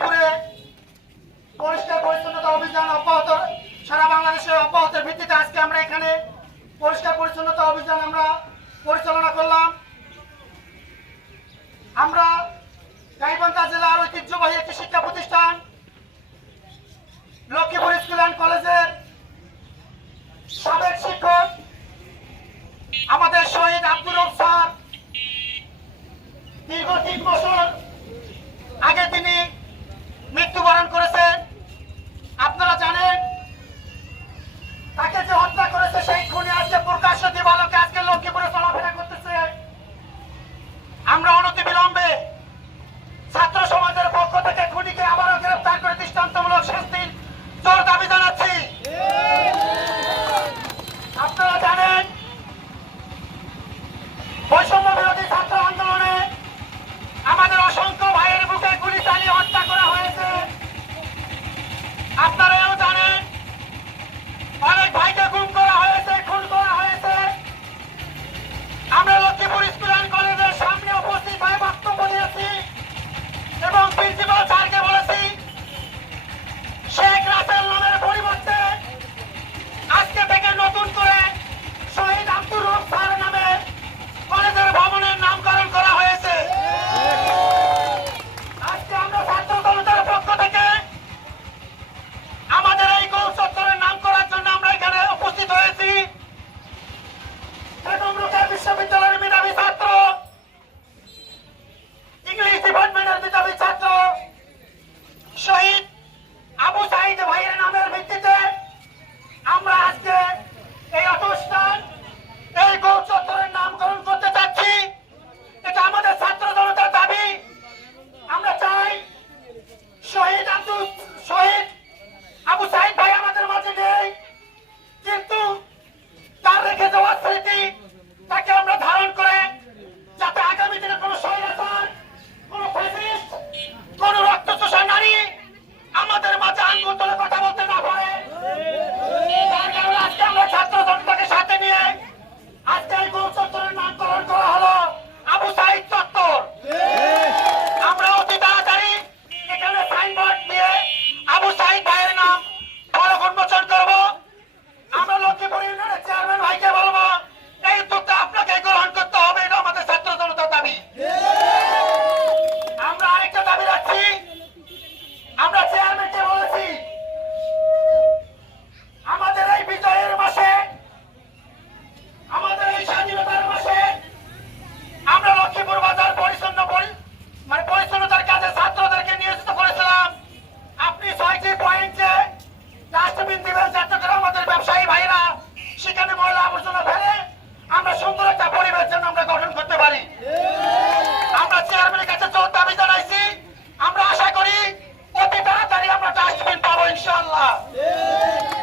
লক্ষ্মীপুরে পরিষ্কার পরিচ্ছন্নতা অভিযান অব্যাহত, সারা বাংলাদেশে অব্যাহতের ভিত্তিতে আজকে আমরা এখানে পরিষ্কার পরিচ্ছন্নতা অভিযান আমরা পরিচালনা করলাম। আমরা গাইবান্ধা জেলার ঐতিহ্যবাহী একটি শিক্ষা প্রতিষ্ঠান লক্ষ্মীপুর স্কুল অ্যান্ড কলেজের সাবেক শিক্ষক আমাদের শহীদ আব্দুর রব স্যার দীর্ঘ 3 বছর আগে তিনি মৃত্যুবরণ করেছেন। আপনারা জানেন তাকে যে হত্যা করেছে সেই খুনি আজকে প্রকাশ্য দিবালোকে আজকে লক্ষ্মীপুরে চলাফেরা করতেছে। আমরা অনতিবিলম্বে ছাত্র সমাজের পক্ষ থেকে খুনিকে আবারও গ্রেফতার করে দৃষ্টান্তমূলক শাস্তির জোর দাবি জানাচ্ছি। আপনারা জানেন বৈষম্য বিরোধী ছাত্র আন্দোলনে আমাদের অসংখ্য ভাইয়ের বুকে গুলি চালিয়ে হত্যা করা হয়েছে। আপনারাও জানেন অনেক ভাইকে গুম করা হয়েছে, খুন করা হয়েছে। আমরা লক্ষ্মীপুর স্কুল অ্যান্ড কলেজের সামনে উপস্থিত হয়ে বক্তব্য দিয়েছি এবং প্রিন্সিপাল স্যারকে বলেছি শেখ রাসেল নামের পরিবর্তে আজকে থেকে নতুন করে শহীদ আব্দুর রব স্যার নামে কলেজের ভবনের নামকরণ করা হয়েছে। আজকে আমরা ছাত্র জনতার পক্ষ থেকে আমাদের এই গোল চত্বরের নাম করার জন্য আমরা এখানে উপস্থিত হয়েছি। বিশ্ববিদ্যালয়ের মেধাবী ছাত্র, ইংলিশ ডিপার্টমেন্টের মেধাবী ছাত্র শহীদ আবু সাইদ ভাইয়ের নামের ভিত্তিতে আমরা আজকে এই অনুষ্ঠান এই গোল চত্বরের নামকরণ করতে চাচ্ছি। এটা আমাদের ছাত্র জনতার দাবি। আমরা চাই শহীদ আবু সাইদ ভাই আমাদের মাঝে নেই, কিন্তু তার রেখে যাওয়ার স্মৃতি তাকে আমরা ধারণ করে যাতে আগামী দিনে কোনো স্বৈরাচার, কোনো ফ্যাসিস্ট, কোনো রক্তচোষা নারী আমাদের মাঝে আঙ্গুল তুলে কথা বলতে না পারে। তার কারণে আজকে আমরা ছাত্র জনতাকে সাথে নিয়ে আজকে এই গোল চত্বরের নামকরণ করা হলো আবু সাইদ চত্বর। আমরা অতি তাড়াতাড়ি এখানে সাইনবোর্ড দিয়ে আবু সাইদ ভাইয়ের নাম ফলক উন্মোচন করবো। আমরা লক্ষ্মীপুর ইউনিয়নের চেয়ারম্যান ভাইকে বলবো এই উদ্যোগটা আপনাকে গ্রহণ করতে হবে। এটা আমাদের ছাত্র জনতার দাবি। আমরা আরেকটা দাবি রাখছি, আমরা চেয়ারম্যানকে বলেছি আমাদের এই বিজয়ের মাসে, আমাদের এই স্বাধীনতার মাসে আমরা লক্ষ্মীপুর বাজার পরিচ্ছন্নতার কাজে ছাত্রদেরকে নিয়োজিত করেছিলাম। আপনি 6টি পয়েন্টে ডাস্টবিন দিবেন যাতে করে আমাদের ব্যবসায়ী ভাইরা সেখানে ময়লা আবর্জনা ফেলে আমরা সুন্দর একটা পরিবেশ যেন আমরা